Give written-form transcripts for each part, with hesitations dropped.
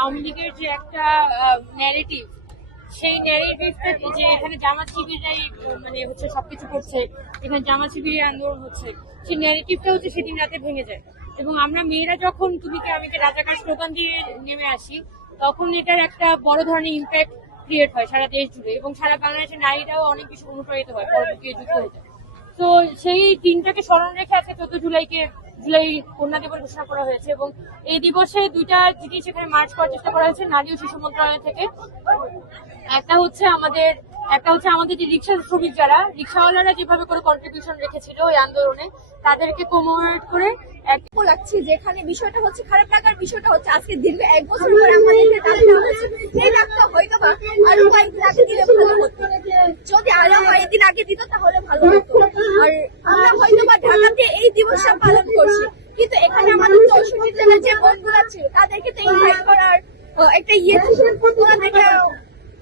আওয়ামী লীগের যে একটা ন্যারেটিভ, সেই ন্যারেটিভটা যে এখানে জামাত শিবিররাই মানে হচ্ছে সবকিছু করছে, এখানে জামাত শিবিরের আন্দোলন হচ্ছে, সেই ন্যারেটিভটা হচ্ছে সেদিন রাতে ভেঙে যায়। এবং আমরা মেয়েরা যখন তুমি কে আমি কে রাজাকার স্লোগান দিয়ে নেমে আসি, তখন এটার একটা বড় ধরনের ইম্প্যাক্ট ক্রিয়েট হয় সারা দেশ জুড়ে, এবং সারা বাংলাদেশের নারীরাও অনেক বেশি অনুপ্রাণিত হয় পরবর্তী যুক্ত হতে। তো সেই দিনটাকে স্মরণ রেখে আজকে 14 জুলাই কন্যা দিবস ঘোষণা করা হয়েছে। এবং এই দিবসে দুইটা জিনিস এখানে মার্চ করার চেষ্টা করা হয়েছে নারী ও শিশু মন্ত্রণালয় থেকে। একটা হচ্ছে আমাদের যে রিক্সা শ্রমিক, যারা রিক্সাওয়ালারা যেভাবে করে কন্ট্রিবিউশন রেখেছিল ওই আন্দোলনে, তাদেরকে কোমোরেট করে লাগছে। যেখানে বিষয়টা হচ্ছে খারাপ লাগার বিষয়টা হচ্ছে আজকে দীর্ঘ 1 বছর পরে আমাদেরকে দাবি দেওয়া হচ্ছে এই ডাক্তার হয়তো বা আরো কয়েকদিন আগে দিলে ভালো হতো। যদি আরো কয়েকদিন আগে দিত তাহলে ভালো হতো। আর আমরা হয়তো বা ঢাকাতে এই দিবসটা পালন করছি, কিন্তু এখানে আমাদের 64 জেলার যে বোনগুলো ছিল তাদেরকে তো ইনভাইট করার একটা ইয়ে ছিল। ওনাদেরকে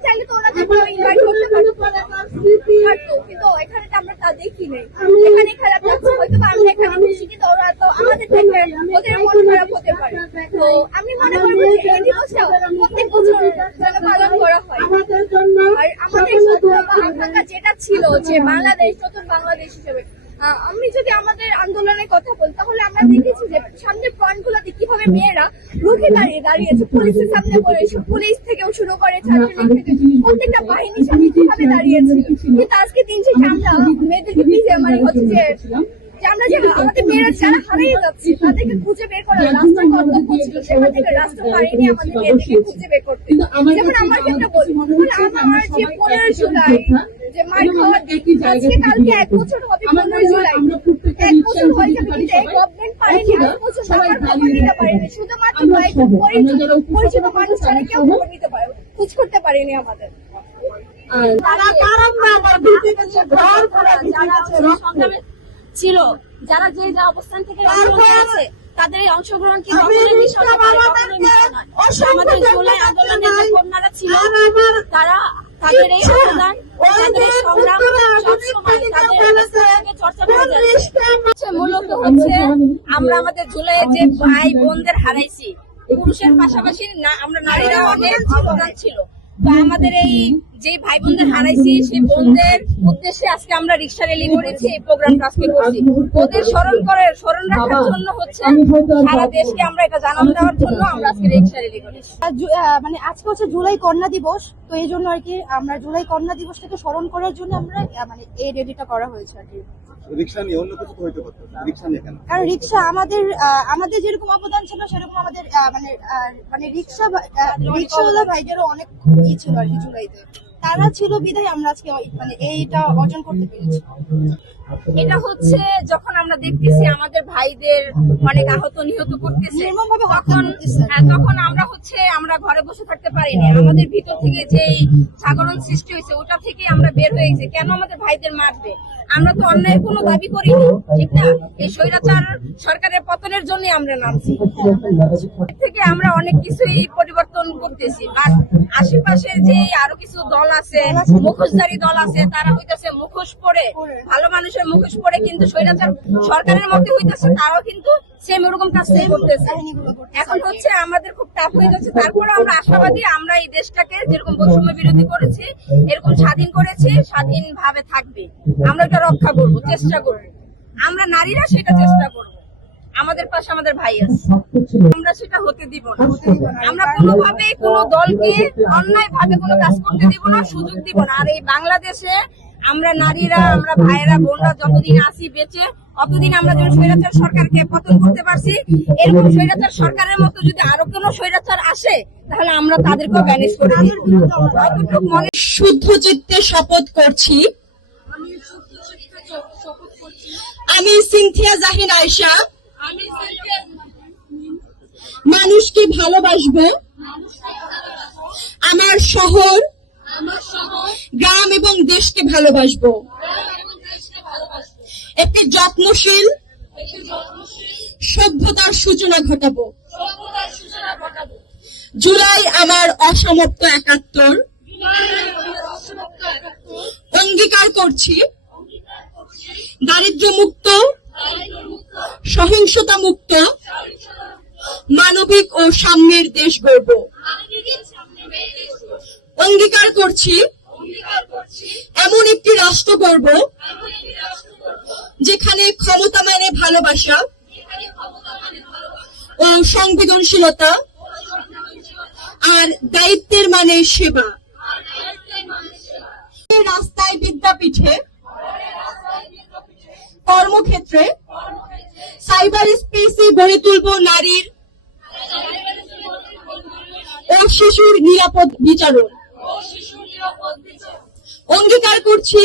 চাইলে তো ওনাদেরকে ইনভাইট করতে পারতো, কিন্তু এখানে তো আমরা তা দেখি নাই। এখানে খারাপ লাগছে, হয়তো আমরা এখানে খুশি, কিন্তু ওরা তো আমাদের থেকে ওদের মন খারাপ হতে পারে। তো আমি মনে করবো যে এই দিবসটা প্রত্যেক বছর যেন পালন করা হয়। আর আমাদের আকাঙ্ক্ষা যেটা ছিল যে বাংলাদেশ নতুন বাংলাদেশ হিসেবে, আমি যদি আমাদের আন্দোলনের কথা বলি তাহলে আমরা দেখেছি যে সামনের পয়েন্ট গুলোতে কিভাবে মেয়েরা রুখে দাঁড়িয়েছে। পুলিশের সামনে বলেছে, পুলিশ থেকেও শুরু করে ছাত্রলীগ থেকে প্রত্যেকটা বাহিনীর সামনে কিভাবে দাঁড়িয়েছে। কিন্তু আজকে দিন শেষে আমরা মেয়েদেরকে নিজে মানে হচ্ছে যে আমরা যে আমাদের মেয়েরা যারা হারিয়ে যাচ্ছে তাদেরকে খুঁজে বের করার রাস্তার কর্তব্য ছিল, সেখান থেকে রাস্তা পারিনি আমাদের মেয়েদেরকে খুঁজে বের করতে। যেমন আমার ক্ষেত্রে বলি, আমার যে 15 জুলাই যে মার খাওয়ার আজকে কালকে 1 বছর হবে। 15 জুলাই 1 বছর হয়ে যাবে, কিন্তু এই গভর্নমেন্ট পারেনি 1 বছর সরকার খবর নিতে পারেনি। শুধুমাত্র পরিচিত মানুষ ছাড়া কেউ খবর নিতে পারে খোঁজ করতে পারেনি আমাদের। ছিল যারা যে যা অবস্থান থেকে আছে তাদের অংশগ্রহণ কি আমাদের জুলাই আন্দোলনের যে কন্যারা ছিল, তারা তাদের এই অবদান, তাদের এই সংগ্রাম সবসময় তাদের চর্চা করে যাচ্ছে। মূলত হচ্ছে আমরা আমাদের জুলাইয়ে যে ভাই বোনদের হারাইছি, পুরুষের পাশাপাশি আমরা নারীরা অনেক অবদান ছিল। তো আমাদের এই যে ভাই বোনদের হারাইছি সেই বোনদের উদ্দেশ্যে আজকে আমরা রিক্সা র্যালি করেছি, এই প্রোগ্রামটা আজকে করছি। ওদের স্মরণ রাখার জন্য হচ্ছে সারা দেশকে আমরা এটা জানান দেওয়ার জন্য আমরা আজকে রিক্সা র্যালি করেছি। মানে আজকে হচ্ছে জুলাই কন্যা দিবস, তো এই জন্য আর কি আমরা জুলাই কন্যা দিবসটাকে স্মরণ করার জন্য আমরা মানে এই র্যালিটা করা হয়েছে আর কি। রিক্সা নিয়ে অন্য কিছু হইতে পারতো, রিক্সা নিয়ে কেন? কারণ রিক্সা আমাদের যেরকম অবদান ছিল সেরকম আমাদের মানে রিক্সাওয়ালা ভাইদেরও অনেক ই ছিল আর কি জুলাইতে। তারা ছিল বিধায় আমরা আজকে মানে এইটা অর্জন করতে পেরেছি। এটা হচ্ছে যখন আমরা দেখতেছি আমাদের ভাইদের অনেক আহত নিহত করতেছে, তখন আমরা ঘরে বসে থাকতে পারিনি। আমাদের ভিতর থেকে যে জাগরণ সৃষ্টি হয়েছে ওটা থেকে আমরা বের হয়ে গেছি। কেন আমাদের ভাইদের মারবে? আমরা তো অন্যায়ের কোনো দাবি করিনি, ঠিক না? এই স্বৈরাচার সরকারের পতনের জন্য আমরা নামছি। থেকে আমরা অনেক কিছুই পরিবর্তন করতেছি। আর আশেপাশে যে আরো কিছু দল আছে, মুখোশধারী দল আছে, তারা হইতেছে মুখোশ পরে, ভালো মানুষের মুখোশ পরে কিন্তু স্বৈরাচার সরকারের মধ্যে হইতেছে, তারাও কিন্তু সেম এরকম কাজ করতেছে। এখন হচ্ছে আমাদের খুব টাফ হয়ে যাচ্ছে। তারপরে আমরা আশাবাদী, আমরা এই দেশটাকে যেরকম বৈষম্য বিরোধী করেছি, এরকম স্বাধীন করেছি, স্বাধীনভাবে থাকবে। আমরা এটা রক্ষা করব, চেষ্টা করব। আমরা নারীরা সেটা চেষ্টা করব। আমাদের পাশে আমাদের ভাই আছে, আমরা সেটা হতে দিব না। আমরা কোনোভাবে কোনো দলকে অন্যায় ভাবে কোনো কাজ করতে দিব না, সুযোগ দিব না। আর এই বাংলাদেশে আমরা নারীরা, আমরা ভাইয়েরা, বোনরা যতদিন আসি বেঁচে, অতদিন আমরা যেন স্বৈরাচার সরকারকে পতন করতে পারছি। এরকম স্বৈরাচার সরকারের মতো যদি আরো কোনো স্বৈরাচার আসে, তাহলে আমরা তাদেরকেও ব্যানিশ করে দিব। শুদ্ধ চিত্তে শপথ করছি, আমি সিনথিয়া জাহিন আয়েশা মানুষকে ভালোবাসবো, আমার শহর, গ্রাম এবং দেশকে ভালোবাসবো। একটি যত্নশীল সভ্যতার সূচনা ঘটাবো। জুলাই আমার অসমাপ্ত ৭১। অঙ্গীকার করছি দারিদ্র্য মুক্ত, সহিংসতা মুক্ত মানবিক ও সাম্যের দেশ গড়ব। অঙ্গীকার করছি এমন একটি রাষ্ট্র গড়ব যেখানে ক্ষমতা মানে ভালোবাসা ও সংবেদনশীলতা আর দায়িত্বের মানে সেবা। রাস্তায়, বিদ্যাপীঠে, কর্মক্ষেত্রে, সাইবার স্পেসে গড়ে তুলব নারীর ও শিশুর নিরাপদ বিচারণ। অঙ্গীকার করছি